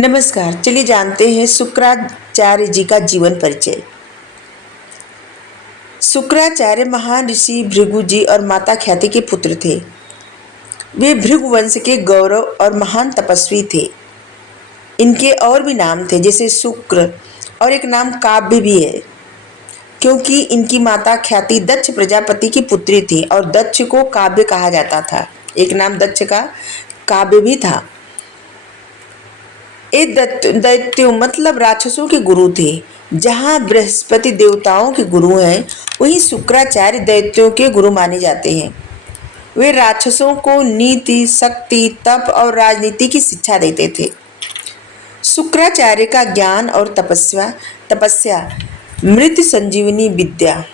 नमस्कार। चलिए जानते हैं शुक्राचार्य जी का जीवन परिचय। शुक्राचार्य महान ऋषि भृगु जी और माता ख्याति के पुत्र थे। वे भृगु वंश के गौरव और महान तपस्वी थे। इनके और भी नाम थे, जैसे शुक्र, और एक नाम काव्य भी है, क्योंकि इनकी माता ख्याति दक्ष प्रजापति की पुत्री थी और दक्ष को काव्य कहा जाता था। एक नाम दक्ष का काव्य भी था। ये दैत्यों मतलब राक्षसों के गुरु थे। जहाँ बृहस्पति देवताओं के गुरु हैं, वहीं शुक्राचार्य दैत्यों के गुरु माने जाते हैं। वे राक्षसों को नीति, शक्ति, तप और राजनीति की शिक्षा देते थे। शुक्राचार्य का ज्ञान और तपस्या मृत संजीवनी विद्या,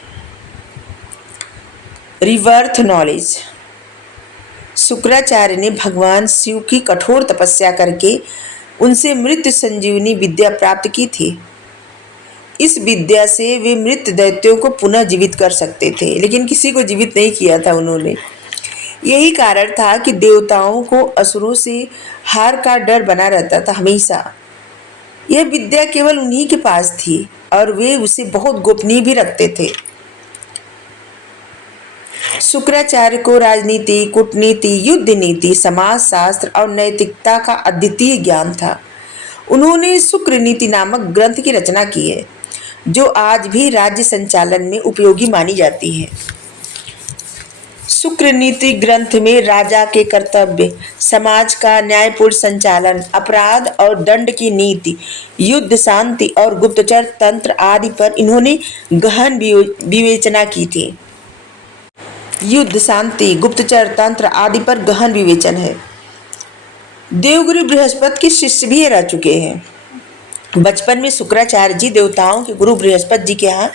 रिवर्थ नॉलेज। शुक्राचार्य ने भगवान शिव की कठोर तपस्या करके उनसे मृत संजीवनी विद्या प्राप्त की थी। इस विद्या से वे मृत दैत्यों को पुनः जीवित कर सकते थे, लेकिन किसी को जीवित नहीं किया था उन्होंने। यही कारण था कि देवताओं को असुरों से हार का डर बना रहता था हमेशा। यह विद्या केवल उन्हीं के पास थी और वे उसे बहुत गोपनीय भी रखते थे। शुक्राचार्य को राजनीति, कूटनीति, युद्ध नीति, समाज शास्त्र और नैतिकता का अद्वितीय ज्ञान था। उन्होंने शुक्र नीति नामक ग्रंथ की रचना की है, जो आज भी राज्य संचालन में उपयोगी मानी जाती है। शुक्र नीति ग्रंथ में राजा के कर्तव्य, समाज का न्यायपूर्ण संचालन, अपराध और दंड की नीति, युद्ध, शांति और गुप्तचर तंत्र आदि पर इन्होंने गहन विवेचना की थी। युद्ध, शांति, गुप्तचर तंत्र आदि पर गहन विवेचन है। देवगुरु बृहस्पति के शिष्य भी रह चुके हैं। बचपन में शुक्राचार्य जी देवताओं के गुरु बृहस्पति जी के यहाँ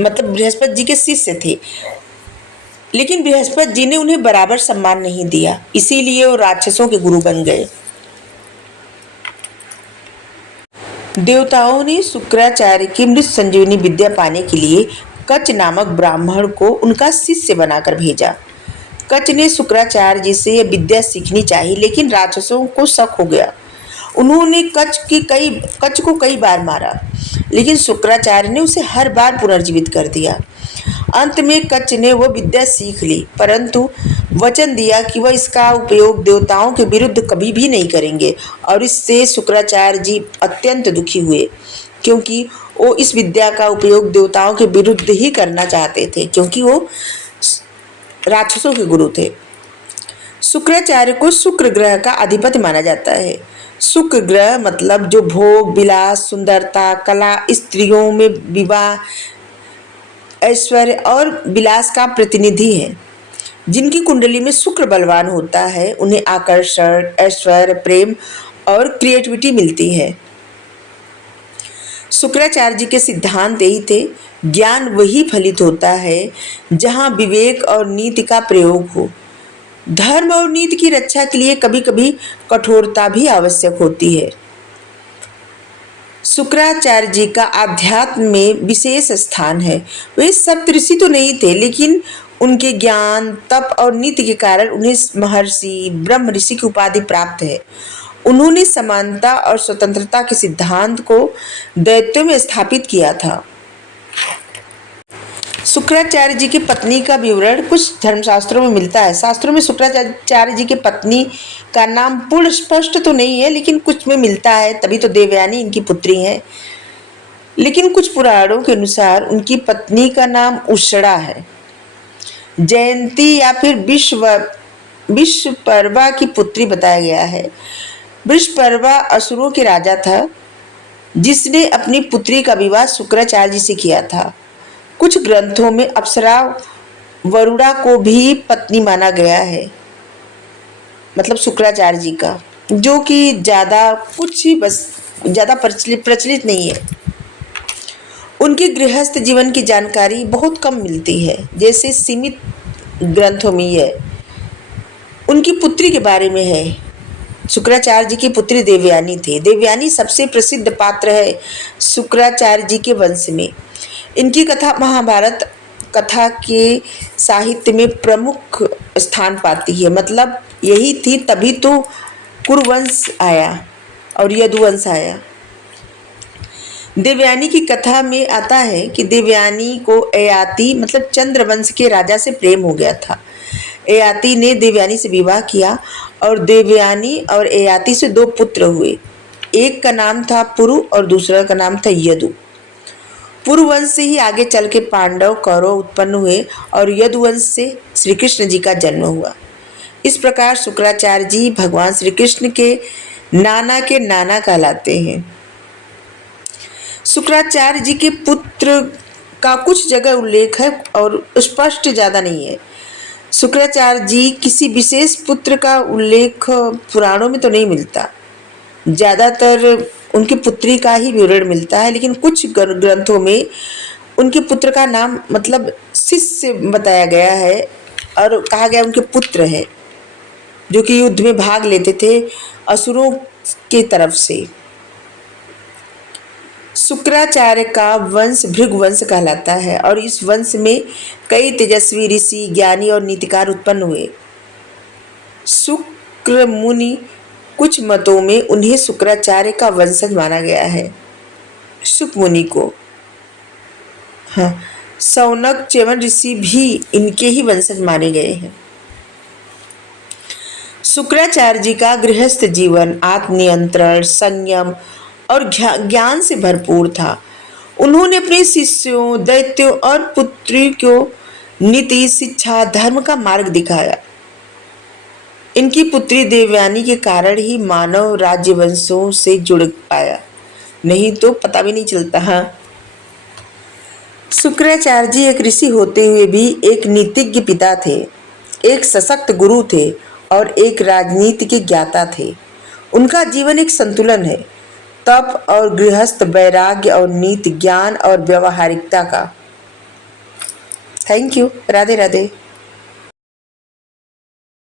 मतलब बृहस्पति जी के शिष्य थे, लेकिन बृहस्पति जी ने उन्हें बराबर सम्मान नहीं दिया, इसीलिए वो राक्षसों के गुरु बन गए। देवताओं ने शुक्राचार्य की मृत संजीवनी विद्या पाने के लिए कच नामक ब्राह्मण को उनका शिष्य बनाकर भेजा। कच ने शुक्राचार्य जी से यह विद्या सीखनी चाहिए, लेकिन राक्षसों को शक हो गया। उन्होंने कच को कई बार मारा, लेकिन शुक्राचार्य ने उसे हर बार पुनर्जीवित कर दिया। अंत में कच ने वह विद्या सीख ली, परंतु वचन दिया कि वह इसका उपयोग देवताओं के विरुद्ध कभी भी नहीं करेंगे, और इससे शुक्राचार्य जी अत्यंत दुखी हुए, क्योंकि वो इस विद्या का उपयोग देवताओं के विरुद्ध ही करना चाहते थे, क्योंकि वो राक्षसों के गुरु थे। शुक्राचार्य को शुक्र ग्रह का अधिपति माना जाता है। शुक्र ग्रह मतलब जो भोग, विलास, सुंदरता, कला, स्त्रियों में विवाह, ऐश्वर्य और विलास का प्रतिनिधि है। जिनकी कुंडली में शुक्र बलवान होता है, उन्हें आकर्षण, ऐश्वर्य, प्रेम और क्रिएटिविटी मिलती है। शुक्राचार्य जी के सिद्धांत यही थे, ज्ञान वही फलित होता है जहाँ विवेक और नीति का प्रयोग हो। धर्म और नीति की रक्षा के लिए कभी कभी कठोरता भी आवश्यक होती है। शुक्राचार्य जी का आध्यात्म में विशेष स्थान है। वे सप्तऋषि तो नहीं थे, लेकिन उनके ज्ञान, तप और नीति के कारण उन्हें महर्षि, ब्रह्म ऋषि की उपाधि प्राप्त है। उन्होंने समानता और स्वतंत्रता के सिद्धांत को दैत्यों में स्थापित किया था। शुक्राचार्य जी की पत्नी का विवरण कुछ धर्मशास्त्रों में मिलता है। शास्त्रों में शुक्राचार्य जी की पत्नी का नाम पूर्ण स्पष्ट तो नहीं है, लेकिन कुछ में मिलता है, तभी तो देवयानी इनकी पुत्री है। लेकिन कुछ पुराणों के अनुसार उनकी पत्नी का नाम उषड़ा है। जयंती या फिर विश्वपर्वा की पुत्री बताया गया है। विश्वपर्वा असुरों के राजा था, जिसने अपनी पुत्री का विवाह शुक्राचार्य जी से किया था। कुछ ग्रंथों में अप्सरा वरुणा को भी पत्नी माना गया है, मतलब शुक्राचार्य जी का, जो कि ज़्यादा प्रचलित नहीं है। उनके गृहस्थ जीवन की जानकारी बहुत कम मिलती है, जैसे सीमित ग्रंथों में है। उनकी पुत्री के बारे में है। शुक्राचार्य जी की पुत्री देवयानी थी। देवयानी सबसे प्रसिद्ध पात्र है शुक्राचार्य जी के वंश में। इनकी कथा महाभारत कथा के साहित्य में प्रमुख स्थान पाती है। मतलब यही थी, तभी तो कुरुवंश आया। और यदुवंश आया। देवयानी की कथा में आता है कि देवयानी को ययाति मतलब चंद्रवंश के राजा से प्रेम हो गया था। ययाति ने देवयानी से विवाह किया और देवयानी और ययाति से 2 पुत्र हुए। एक का नाम था पुरु और दूसरा का नाम था यदु। पुरुवंश से ही आगे चल के पांडव कौरव उत्पन्न हुए और यदुवंश से श्री कृष्ण जी का जन्म हुआ। इस प्रकार शुक्राचार्य जी भगवान श्री कृष्ण के नाना कहलाते हैं। शुक्राचार्य जी के पुत्र का कुछ जगह उल्लेख है और स्पष्ट ज़्यादा नहीं है। शुक्राचार्य जी किसी विशेष पुत्र का उल्लेख पुराणों में तो नहीं मिलता, ज़्यादातर उनकी पुत्री का ही विवरण मिलता है, लेकिन कुछ ग्रंथों में उनके पुत्र का नाम मतलब शिष्य बताया गया है और कहा गया उनके पुत्र हैं जो कि युद्ध में भाग लेते थे असुरों की तरफ से। शुक्राचार्य का वंश भृगुवंश कहलाता है और इस वंश में कई तेजस्वी ऋषि, ज्ञानी और नीतिकार उत्पन्न हुए। शुक्र मुनि कुछ मतों में उन्हें शुक्राचार्य का वंशज माना गया है। शुक मुनि को सौनक च्यवन ऋषि भी इनके ही वंशज माने गए हैं। शुक्राचार्य जी का गृहस्थ जीवन आत्मनियंत्रण, संयम और ज्ञान से भरपूर था। उन्होंने अपने शिष्यों, दैत्यों और पुत्री को नीति, शिक्षा, धर्म का मार्ग दिखाया। इनकी पुत्री देवयानी के कारण ही मानव राज्य वंशों से जुड़ पाया, नहीं तो पता भी नहीं चलता। शुक्राचार्य जी एक ऋषि होते हुए भी एक नीतिज्ञ पिता थे, एक सशक्त गुरु थे और एक राजनीति के ज्ञाता थे। उनका जीवन एक संतुलन है, तप और गृहस्थ, वैराग्य और नीति, ज्ञान और व्यवहारिकता का। Thank you. राधे राधे।